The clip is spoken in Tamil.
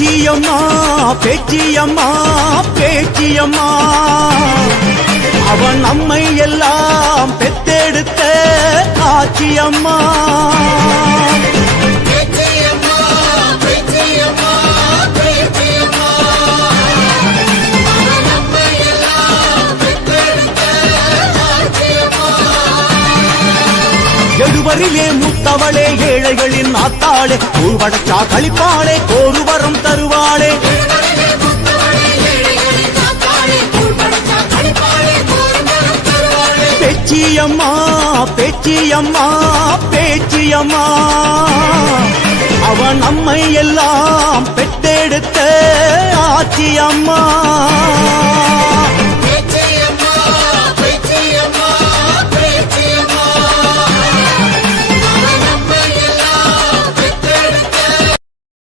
பேச்சியம்மா பேச்சியம்மா பேச்சியம்மா அவன் நம்மை எல்லாம் பெத்தெடுத்த ஆச்சியம்மா. எழுவரிலே மூத்தவளே ஏழைகளின் ஆத்தாளே ஊழ்வடச்சா கழிப்பாளே கோருவரம் தருவாளே. பேச்சியம்மா பேச்சியம்மா பேச்சியம்மா அவன் நம்மை எல்லாம் பெத்தெடுத்த ஆச்சியம்மா.